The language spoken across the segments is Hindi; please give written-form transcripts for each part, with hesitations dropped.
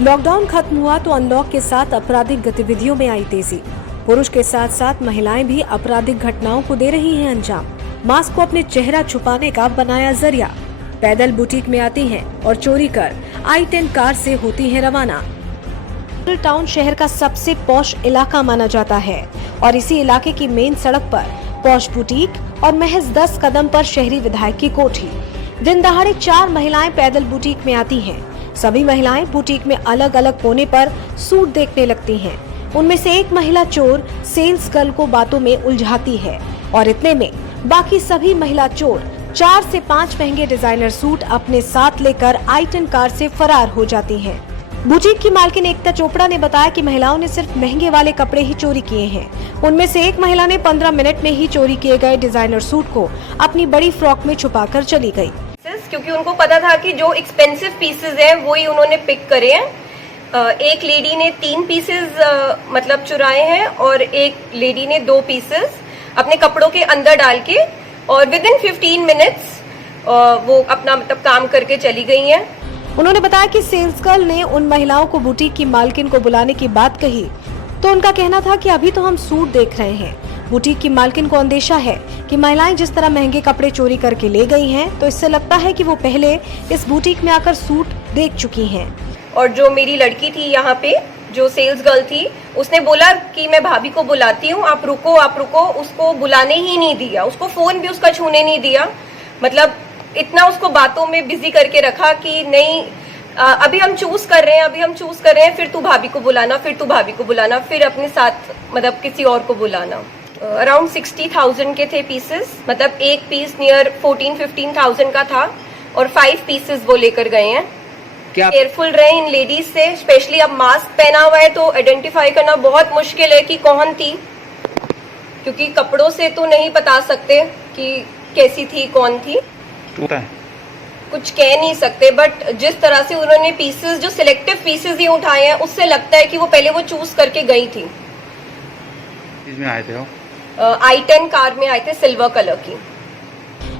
लॉकडाउन खत्म हुआ तो अनलॉक के साथ आपराधिक गतिविधियों में आई तेजी। पुरुष के साथ साथ महिलाएं भी आपराधिक घटनाओं को दे रही हैं अंजाम। मास्क को अपने चेहरा छुपाने का बनाया जरिया। पैदल बुटीक में आती हैं और चोरी कर i10 कार से होती हैं रवाना। टाउन शहर का सबसे पॉश इलाका माना जाता है और इसी इलाके की मेन सड़क पर पॉश बुटीक और महज 10 कदम पर शहरी विधायक की कोठी। दिन दहाड़े 4 महिलाएं पैदल बुटीक में आती हैं। सभी महिलाएं बुटीक में अलग अलग कोने पर सूट देखने लगती हैं। उनमें से एक महिला चोर सेल्स गर्ल को बातों में उलझाती है और इतने में बाकी सभी महिला चोर 4 से 5 महंगे डिजाइनर सूट अपने साथ लेकर i10 कार से फरार हो जाती हैं। बुटीक की मालकिन एकता चोपड़ा ने बताया कि महिलाओं ने सिर्फ महंगे वाले कपड़े ही चोरी किए हैं। उनमें से एक महिला ने 15 मिनट में ही चोरी किए गए डिजाइनर सूट को अपनी बड़ी फ्रॉक में छुपाकर चली गई। क्योंकि उनको पता था कि जो एक्सपेंसिव पीसेज हैं वही उन्होंने पिक करे हैं। एक लेडी ने 3 पीसेज मतलब चुराए हैं और एक लेडी ने 2 पीसेज अपने कपड़ों के अंदर डाल के और विद इन 15 मिनट्स वो अपना मतलब काम करके चली गई हैं। उन्होंने बताया कि सेल्स गर्ल ने उन महिलाओं को बुटीक की मालकिन को बुलाने की बात कही तो उनका कहना था कि अभी तो हम सूट देख रहे हैं। बुटीक की मालकिन को अंदेशा है कि महिलाएं जिस तरह महंगे कपड़े चोरी करके ले गई हैं तो इससे लगता है कि वो पहले इस बुटीक में आकर सूट देख चुकी हैं। और जो मेरी लड़की थी यहाँ पे जो सेल्स गर्ल थी उसने बोला कि मैं भाभी को बुलाती हूँ, आप रुको। उसको बुलाने ही नहीं दिया, उसको फोन भी उसका छूने नहीं दिया। मतलब इतना उसको बातों में बिजी करके रखा कि नहीं अभी हम चूज कर रहे हैं, फिर तू भाभी को बुलाना, फिर अपने साथ मतलब किसी और को बुलाना। अराउंड 60,000 के थे पीसेस, मतलब एक पीस नियर 14-15,000 का था और 5 पीसेस वो लेकर गए हैं। केयरफुल रहे इन लेडीज से, स्पेशली अब मास्क पहना हुआ है तो आइडेंटिफाई करना बहुत मुश्किल है कि कौन थी, क्योंकि कपड़ों से तो नहीं बता सकते कि कैसी थी कौन थी, कुछ कह नहीं सकते। बट जिस तरह से उन्होंने पीसेस जो सिलेक्टिव पीसेस ही उठाए हैं उससे लगता है कि वो पहले वो चूज करके गई थी। इसमें आए थे i10 कार में आए थे सिल्वर कलर की।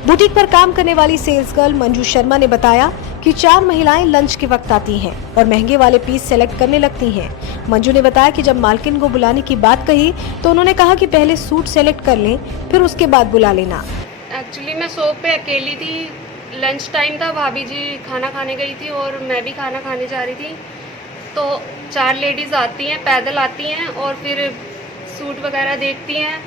बुटीक पर काम करने वाली सेल्स गर्ल मंजू शर्मा ने बताया कि 4 महिलाएं लंच के वक्त आती हैं और महंगे वाले पीस सेलेक्ट करने लगती हैं। मंजू ने बताया कि जब मालकिन को बुलाने की बात कही तो उन्होंने कहा कि पहले सूट सेलेक्ट कर लें, फिर उसके बाद बुला लेना। एक्चुअली मैं शॉप पे अकेली थी, लंच टाइम था, भाभी जी खाना खाने गई थी और मैं भी खाना खाने जा रही थी। तो 4 लेडीज आती हैं, पैदल आती हैं और फिर सूट वगैरह देखती हैं।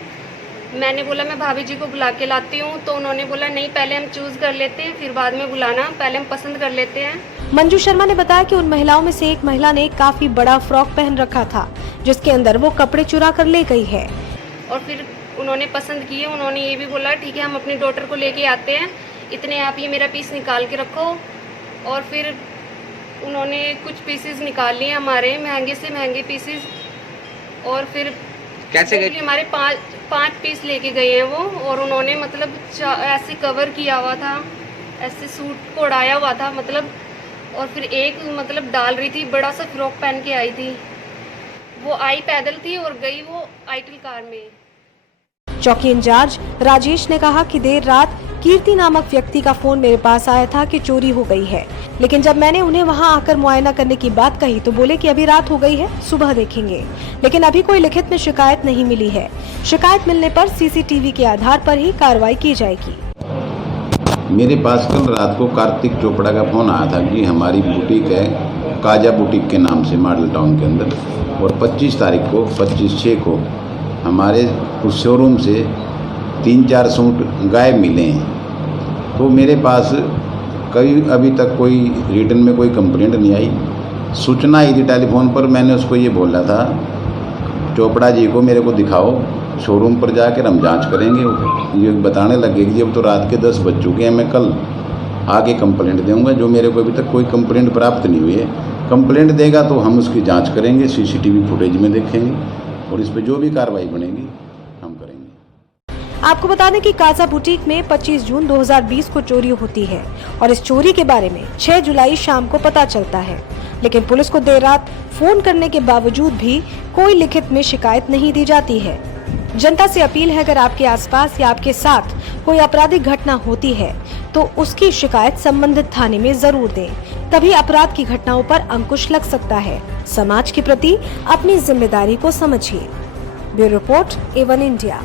मैंने बोला मैं भाभी जी को बुला के लाती हूँ, तो उन्होंने बोला नहीं पहले हम चूज कर लेते हैं फिर बाद में बुलाना, पहले हम पसंद कर लेते हैं। मंजू शर्मा ने बताया कि उन महिलाओं में से एक महिला ने काफी बड़ा फ्रॉक पहन रखा था जिसके अंदर वो कपड़े चुरा कर ले गई है। और फिर उन्होंने पसंद किए, उन्होंने ये भी बोला ठीक है हम अपनी डॉटर को लेके आते हैं, इतने आप ये मेरा पीस निकाल के रखो। और फिर उन्होंने कुछ पीसेस निकाल लिए हमारे महंगे से महंगे पीसेस और फिर कैसे गए? हमारे 5 पीस लेके गए हैं वो। और उन्होंने मतलब ऐसे कवर किया हुआ था, ऐसे सूट को उड़ाया हुआ था मतलब। और फिर एक मतलब डाल रही थी, बड़ा सा फ्रॉक पहन के आई थी, वो आई पैदल थी और गई वो i10 कार में। चौकी इंचार्ज राजेश ने कहा कि देर रात कीर्ति नामक व्यक्ति का फोन मेरे पास आया था कि चोरी हो गई है, लेकिन जब मैंने उन्हें वहां आकर मुआयना करने की बात कही तो बोले कि अभी रात हो गई है, सुबह देखेंगे। लेकिन अभी कोई लिखित में शिकायत नहीं मिली है। शिकायत मिलने पर सीसीटीवी के आधार पर ही कार्रवाई की जाएगी। मेरे पास कल रात को कार्तिक चोपड़ा का फोन आया था कि हमारी बुटीक है काजा बुटीक के नाम से मॉडल टाउन के अंदर, और 25 तारीख को 25/6 को हमारे उस शोरूम से 3-4 सूट गायब मिले हैं। तो मेरे पास अभी तक कोई रिटर्न में कोई कंप्लेंट नहीं आई। सूचना आई थी टेलीफोन पर, मैंने उसको ये बोला था चोपड़ा जी को मेरे को दिखाओ, शोरूम पर जाकर हम जांच करेंगे। ये बताने लगे कि अब तो रात के 10 बज चुके हैं, मैं कल आगे कंप्लेंट दूंगा। जो मेरे को अभी तक कोई कंप्लेंट प्राप्त नहीं हुई है, कंप्लेंट देगा तो हम उसकी जांच करेंगे, सीसीटीवी फुटेज में देखेंगे और इस पर जो भी कार्रवाई बनेगी हम करेंगे। आपको बता दें कि काजा बुटीक में 25 जून 2020 को चोरी होती है और इस चोरी के बारे में 6 जुलाई शाम को पता चलता है, लेकिन पुलिस को देर रात फोन करने के बावजूद भी कोई लिखित में शिकायत नहीं दी जाती है। जनता से अपील है, अगर आपके आसपास या आपके साथ कोई आपराधिक घटना होती है तो उसकी शिकायत संबंधित थाने में जरूर दें, तभी अपराध की घटनाओं पर अंकुश लग सकता है। समाज के प्रति अपनी जिम्मेदारी को समझिए। Bureau report A1 India.